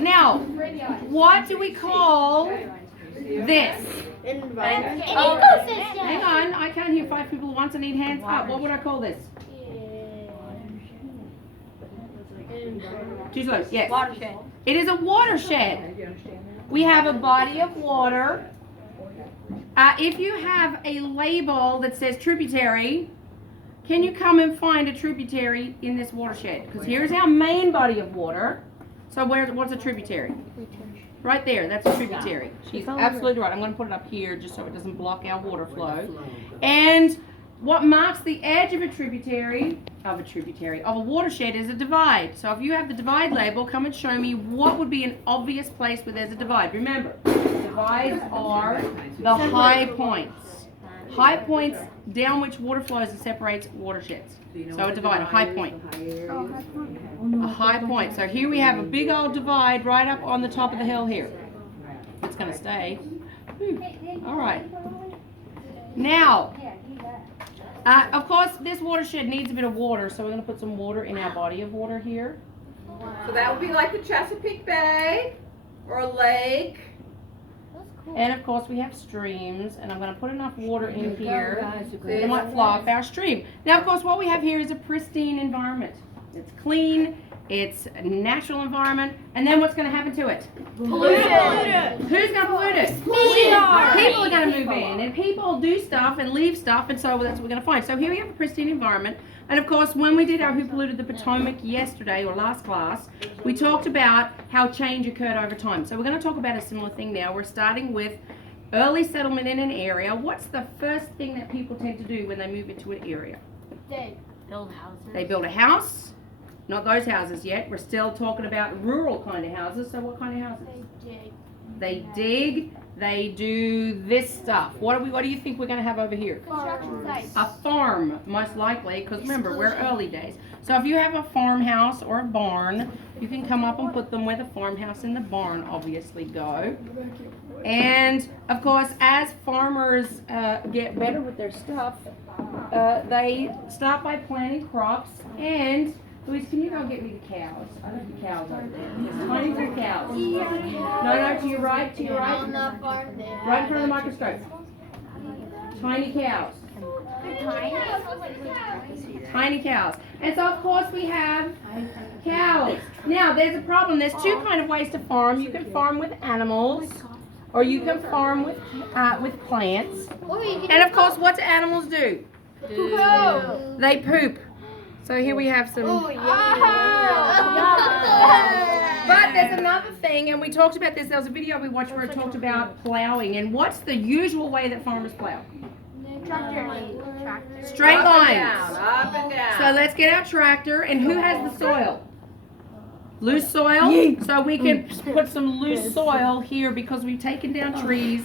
Now, what do we call this? An ecosystem. Hang on, I can't hear 5 people at once. I need hands up. What would I call this? Too slow. Yes. Watershed. It is a watershed. We have a body of water. If you have a label that says tributary, can you come and find a tributary in this watershed? Because here's our main body of water. So what's a tributary? Right there, that's a tributary. She's absolutely right. I'm going to put it up here just so it doesn't block our water flow. And what marks the edge of a tributary, of a watershed is a divide. So if you have the divide label, come and show me what would be an obvious place where there's a divide. Remember, divides are the high points. High points down which water flows and separates watersheds. So a divide, a high point. A high point. So here we have a big old divide right up on the top of the hill here. It's going to stay. All right. Now, of course, this watershed needs a bit of water, so we're going to put some water in our body of water here. So that would be like the Chesapeake Bay or a lake. And of course we have streams, and I'm going to put enough water in here that it might flow up our stream. Now of course what we have here is a pristine environment. It's clean, it's a natural environment, and then what's going to happen to it? Pollution. Who's going to pollute it? We are. People are going to move in, and people do stuff and leave stuff, and so that's what we're going to find. So here we have a pristine environment, and of course when we did our Who Polluted the Potomac yesterday, or last class, we talked about how change occurred over time. So we're going to talk about a similar thing now. We're starting with early settlement in an area. What's the first thing that people tend to do when they move into an area? They build houses. They build a house. Not those houses yet. We're still talking about rural kind of houses. So what kind of houses? They dig. They do this stuff. What do you think we're going to have over here? Construction sites. A farm, most likely, because remember, we're early days. So if you have a farmhouse or a barn, you can come up and put them where the farmhouse and the barn obviously go. And of course, as farmers get better with their stuff, they start by planting crops. And Louise, can you go get me the cows? I think the cows over there. There's tiny little cows. No, to your right, to your right. Right in front of the microscope. Tiny cows. Tiny cows. And so of course we have cows. Now there's a problem. There's two kind of ways to farm. You can farm with animals, or you can farm with plants. And of course, what do animals do? They poop. So here we have some. But there's another thing, and we talked about this. There was a video we watched where it talked about plowing. And what's the usual way that farmers plow? Straight lines. Up and down. So let's get our tractor. And who has the soil? Loose soil. So we can put some loose soil here because we've taken down trees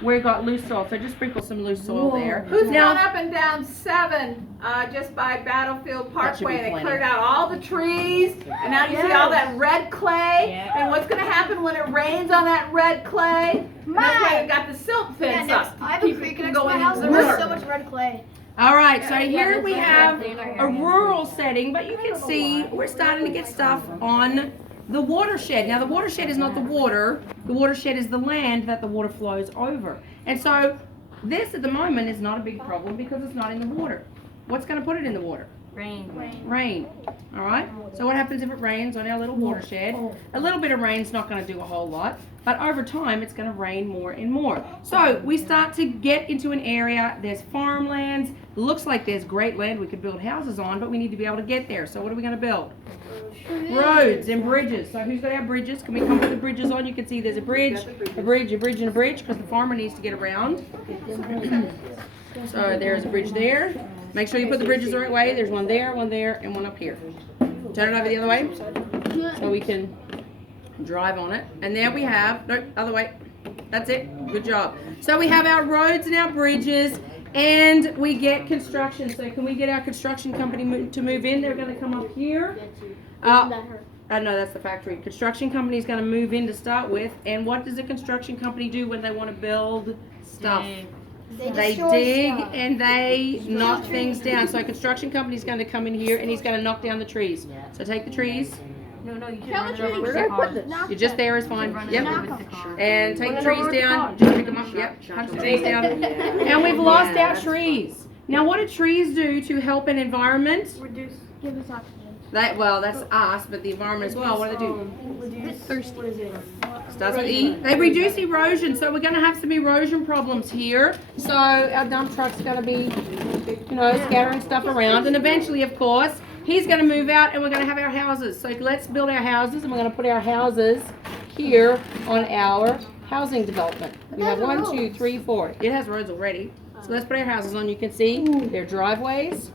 where we've got loose soil. So just sprinkle some loose soil there. Who's gone up and down 7 just by Battlefield Parkway, and they cleared out all the trees, and now you see all that red clay, and what's going to happen when it rains on that red clay? And that's why they got the silt fence up. I have a creek next to my house, and there's so much red clay. All right, so here we have a rural setting, but you can see we're starting to get stuff on the watershed. Now, the watershed is not the water. The watershed is the land that the water flows over. And so this at the moment is not a big problem because it's not in the water. What's going to put it in the water? Rain. All right? So what happens if it rains on our little watershed? A little bit of rain's not going to do a whole lot, but over time it's going to rain more and more. So we start to get into an area, there's farmlands, looks like there's great land we could build houses on, but we need to be able to get there. So what are we going to build? Roads and bridges. So who's got our bridges? Can we come put the bridges on? You can see there's a bridge, a bridge, a bridge, and a bridge because the farmer needs to get around. So there's a bridge there. Make sure you put the bridges the right way. There's one there, and one up here. Turn it over the other way so we can drive on it. And there we have, no, other way. That's it. Good job. So we have our roads and our bridges, and we get construction. So can we get our construction company to move in? They're going to come up here. No, that's the factory. Construction company is going to move in to start with. And what does a construction company do when they want to build stuff? They dig and they knock things down. So a construction company is going to come in here and he's going to knock down the trees. So take the trees, No, you should Tell run the it over tree. with Where the do I put car. this? You're just there is fine. Run it Yep. over with the car. And take the Run it over trees with the down. car. Just pick them up. Yep. Punch the trees down. And we've lost our trees. Now, what do trees do to help an environment? Give us oxygen. That's us, but the environment as well. What do they do? Thirsty. Starts with E. They reduce erosion, so we're going to have some erosion problems here. So our dump truck's going to be, scattering stuff around. And eventually, of course, he's going to move out and we're going to have our houses. So let's build our houses and we're going to put our houses here on our housing development. We have 1, 2, 3, 4. It has roads already. So let's put our houses on. You can see their driveways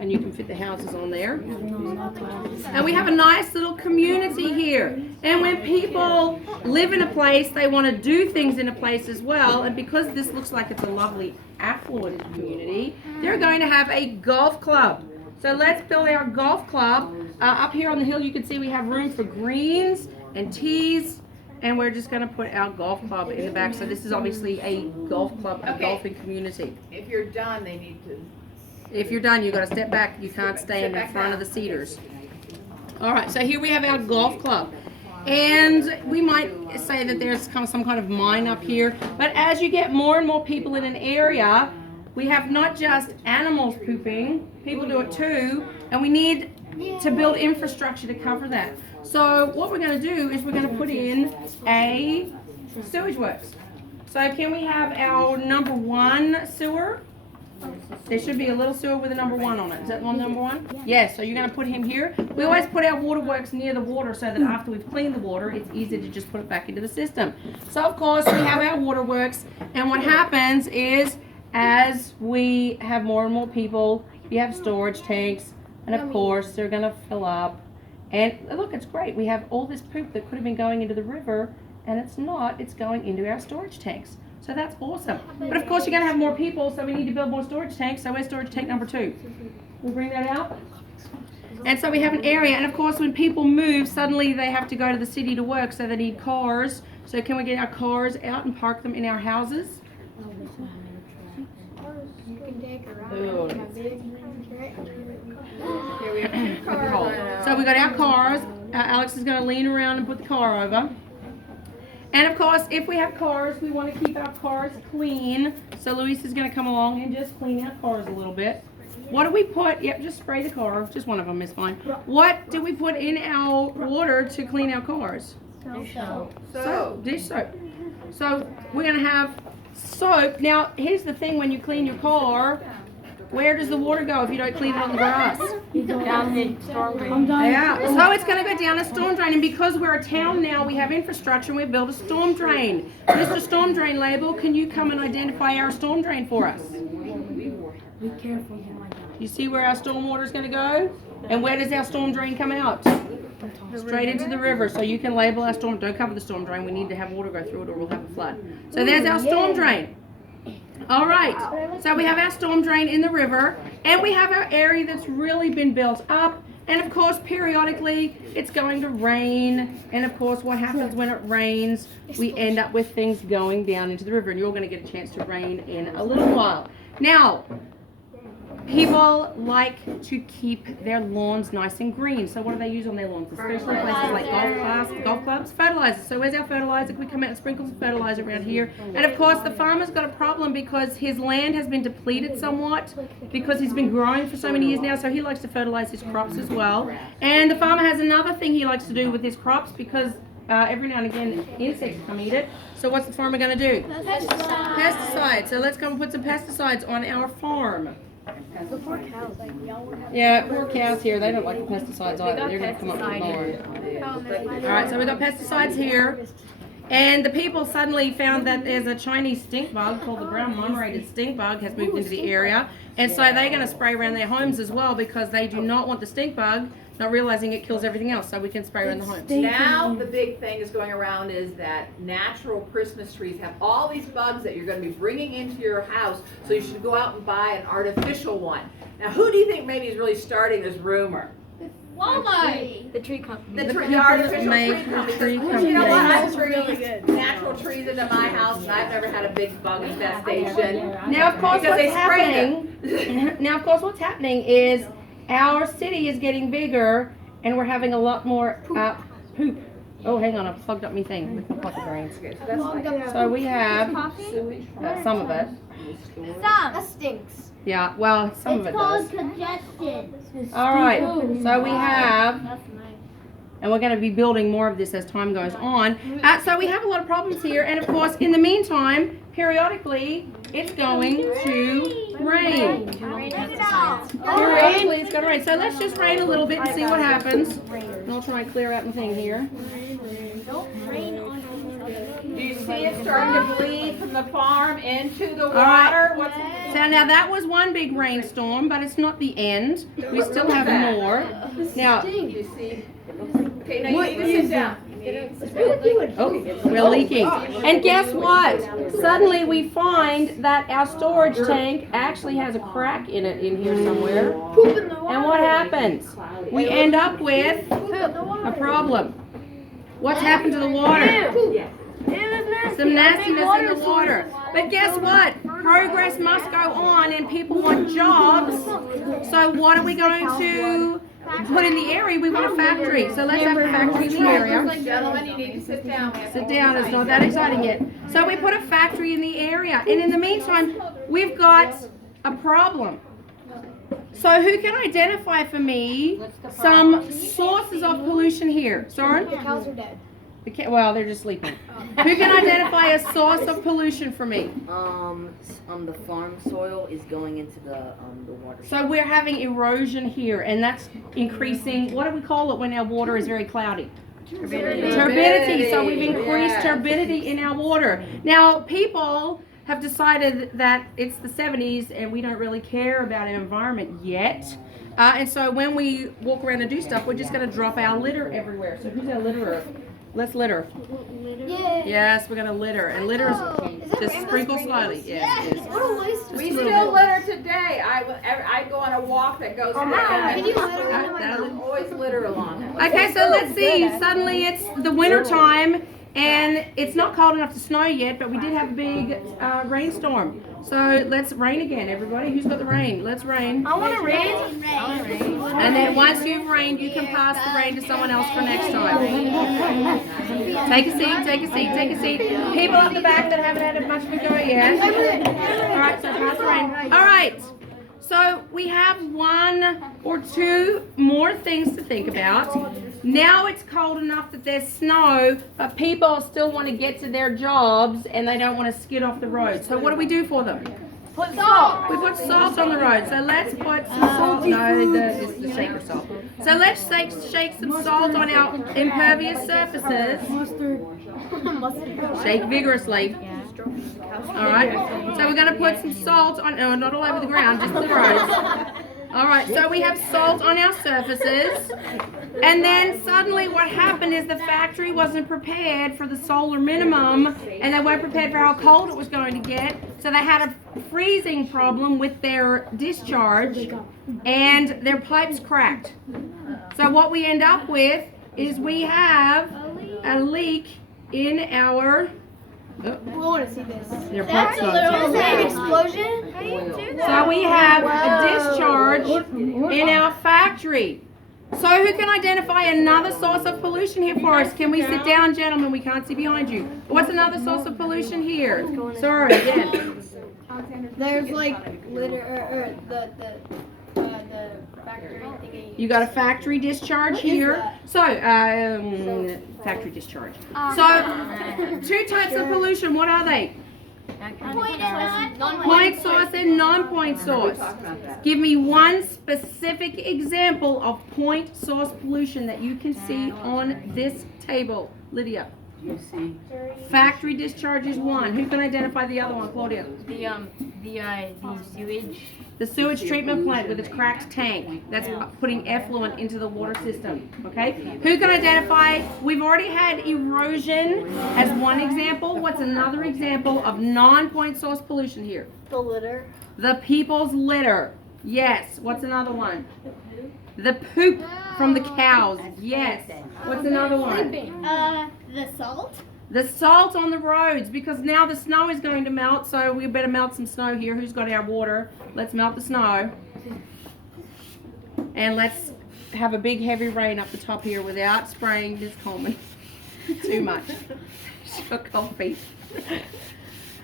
and you can fit the houses on there. And we have a nice little community here. And when people live in a place, they want to do things in a place as well. And because this looks like it's a lovely affluent community, they're going to have a golf club. So let's build our golf club. Up here on the hill, you can see we have room for greens and tees. And we're just going to put our golf club in the back. So this is obviously a golf club, a golfing community. If you're done, they need to. If you're done, you've got to step back. You can't stay in the front of the cedars. All right, so here we have our golf club. And we might say that there's some kind of mine up here. But as you get more and more people in an area, we have not just animals pooping, people do it too. And we need to build infrastructure to cover that. So what we're going to do is we're going to put in a sewage works. So can we have our number 1 sewer? There should be a little sewer with a number 1 on it. Is that one number 1? Yes, so you're going to put him here. We always put our waterworks near the water so that after we've cleaned the water, it's easy to just put it back into the system. So of course we have our waterworks, and what happens is as we have more and more people, we have storage tanks, and of course they're going to fill up. And look, it's great. We have all this poop that could have been going into the river, and it's not. It's going into our storage tanks. So that's awesome. But of course, you're going to have more people, so we need to build more storage tanks. So where's storage tank number 2? We bring that out. And so we have an area. And of course, when people move, suddenly they have to go to the city to work, so they need cars. So can we get our cars out and park them in our houses? You can take a Ooh. Here we have 2 cars. So we got our cars. Alex is going to lean around and put the car over. And of course, if we have cars, we want to keep our cars clean. So Luis is going to come along and just clean our cars a little bit. What do we put? Yep, just spray the car. Just one of them is fine. What do we put in our water to clean our cars? Soap. Dish soap. So we're going to have soap. Now, here's the thing: when you clean your car, where does the water go if you don't clean it on the grass? Down the storm drain. Yeah, so it's going to go down a storm drain, and because we're a town now, we have infrastructure, and we built a storm drain. Mr. Storm Drain Label, can you come and identify our storm drain for us? Be careful. You see where our storm water is going to go? And where does our storm drain come out? Straight into the river, so you can label our storm. Don't cover the storm drain. We need to have water go through it or we'll have a flood. So there's our storm drain. All right, so we have our storm drain in the river, and we have our area that's really been built up, and of course periodically it's going to rain, and of course what happens when it rains, we end up with things going down into the river, and you're going to get a chance to rain in a little while. Now, people like to keep their lawns nice and green. So what do they use on their lawns? Especially places like golf clubs, fertilizer. So where's our fertilizer? We come out and sprinkle some fertilizer around here. And of course the farmer's got a problem because his land has been depleted somewhat because he's been growing for so many years now. So he likes to fertilize his crops as well. And the farmer has another thing he likes to do with his crops because every now and again insects come eat it. So what's the farmer going to do? Pesticides. So let's come and put some pesticides on our farm. Yeah, poor cows here. They don't like the pesticides either. They're going to come up with more. All right, so we got pesticides here. And the people suddenly found that there's a Chinese stink bug called the brown monorated stink bug has moved into the area. And so they're going to spray around their homes as well because they do not want the stink bug, not realizing it kills everything else. So we can spray around the homes. Now the big thing is going around is that natural Christmas trees have all these bugs that you're going to be bringing into your house, so you should go out and buy an artificial one. Now who do you think maybe is really starting this rumor? Walmart. The tree company. The artificial tree company. You know what? I bring natural trees into my house, and I've never had a big bug infestation. Now, of course, Because what's they spray happening? Now, of course, what's happening is our city is getting bigger, and we're having a lot more poop. Oh, hang on, I've plugged up my thing with my pocket drains. So we have some of it. That stinks. Yeah, well, some of it does. congestion. All right, so we have, and we're going to be building more of this as time goes on. So we have a lot of problems here, and of course, in the meantime, periodically, it's going to rain. Periodically, it's going to rain. So let's just rain a little bit and see what happens. And I'll try and clear out my thing here. Do you see it starting to bleed from the farm into the water? All right. What's So now that was one big rainstorm, but it's not the end. We still have more. Now, do you see? Okay, now you need to sit down. oh, we're leaking. And guess what? Suddenly we find that our storage tank actually has a crack in it in here somewhere. And what happens? We end up with a problem. What's happened to the water? Some nastiness in the water. But guess what? Progress must go on and people want jobs. So what are we going to put in the area? We want a factory. So let's have a factory in the area. Gentlemen, you need to sit down. Sit down, it's not that exciting yet. So we put a factory in the area. And in the meantime, we've got a problem. So who can identify for me some sources of pollution here? Soren? The cows are dead. Well, they're just sleeping. Who can identify a source of pollution for me? The farm soil is going into the water. So we're having erosion here, and that's increasing. What do we call it when our water is very cloudy? Turbidity. So we've increased turbidity in our water. Now, people have decided that it's the 70s and we don't really care about our environment yet. And so when we walk around and do stuff, we're just going to drop our litter everywhere. So who's our litterer? Let's litter. Yeah. Yes, we're going to litter. And litter is just sprinkle slowly. Yes, it is. What a waste. We still litter today. I go on a walk that goes around. Can you litter I always litter along. Okay, so let's see. Suddenly it's the winter time and it's not cold enough to snow yet, but we did have a big rainstorm. So let's rain again, everybody. Who's got the rain? Let's rain. I want to rain. And then once you've rained, you can pass the rain to someone else for next time. Take a seat, take a seat, take a seat. People up the back that haven't had much of a go yet. All right, so pass the rain. All right. So we have one or two more things to think about. Now it's cold enough that there's snow, but people still want to get to their jobs and they don't want to skid off the road. So what do we do for them? Put salt. We put salt on the road. So let's put some salt. No, it's the shaker salt. So let's shake some salt on our impervious surfaces. Shake vigorously. Alright, so we're going to put some salt on, no, not all over the ground, just the roads. Alright, so we have salt on our surfaces. And then suddenly what happened is the factory wasn't prepared for the solar minimum, and they weren't prepared for how cold it was going to get. So they had a freezing problem with their discharge, and their pipes cracked. So what we end up with is we have a leak in our... We want to see this. Their pipes Is that an explosion? So we have a discharge in our factory. So who can identify another source of pollution here for us? Can we sit down, gentlemen? We can't see behind you. What's another source of pollution here? Sorry, again. There's like litter or the factory thingy. You got a factory discharge here. So, factory discharge. So, two types of pollution. What are they? Point source and non-point source. Give me one specific example of point source pollution that you can see on this table. Lydia. Factory discharge is one. Who can identify the other one? Claudia. The sewage. The sewage treatment plant with its cracked tank. That's putting effluent into the water system. Okay? Who can identify? We've already had erosion as one example. What's another example of non-point source pollution here? The litter. The people's litter. Yes. What's another one? The poop from the cows. Yes. What's another one? The salt. The salt on the roads, because now the snow is going to melt, so we better melt some snow here. Who's got our water? Let's melt the snow. And let's have a big heavy rain up the top here without spraying this Coleman too much. So coffee.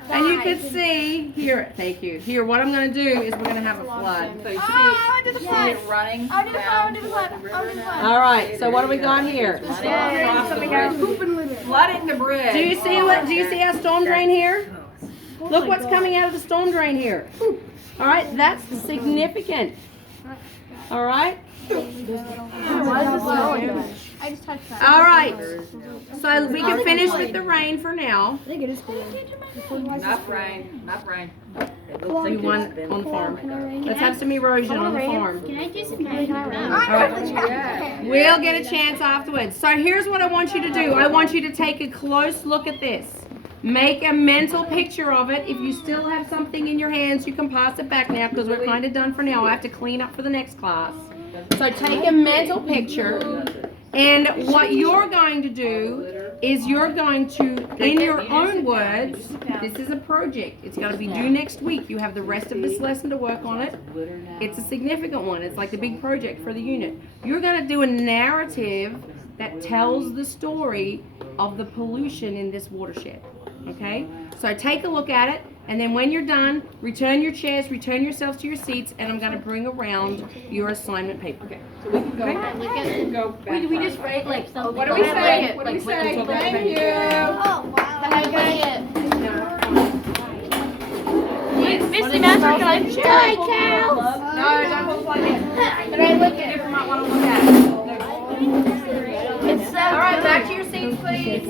And you can see here, thank you. Here, what I'm going to do is we're going to have a flood. So you I do the see flood. it running I do the flood. I down. do the flood. I do the flood. All right, so what do we got here? Across the bridge. Flooding the bridge. Do you see what? Do you see our storm drain here? Look what's coming out of the storm drain here. All right, that's significant. All right. I just touched that. All right. So we can finish with the rain for now. I think it is cool. Enough rain. Enough rain. It looks like You want it's been on the farm. like Let's have some erosion on the farm. Can I just Yeah. We'll get a chance afterwards. So here's what I want you to do. I want you to take a close look at this. Make a mental picture of it. If you still have something in your hands, you can pass it back now because we're kind of done for now. I have to clean up for the next class. So take a mental picture. And what you're going to do is you're going to, in your own words, this is a project. It's got to be due next week. You have the rest of this lesson to work on it. It's a significant one. It's like the big project for the unit. You're going to do a narrative that tells the story of the pollution in this watershed. Okay? So take a look at it, and then when you're done, return your chairs, return yourselves to your seats, and I'm going to bring around your assignment paper. Okay, so we can go back. We just write like something. What do we say? What do we say? Thank you. Oh, wow. Mr. Master, can I Hi, Cal. No, don't look like it. Can I look at it? You might want to look at it. It's so All right, back to your seats, please.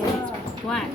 black.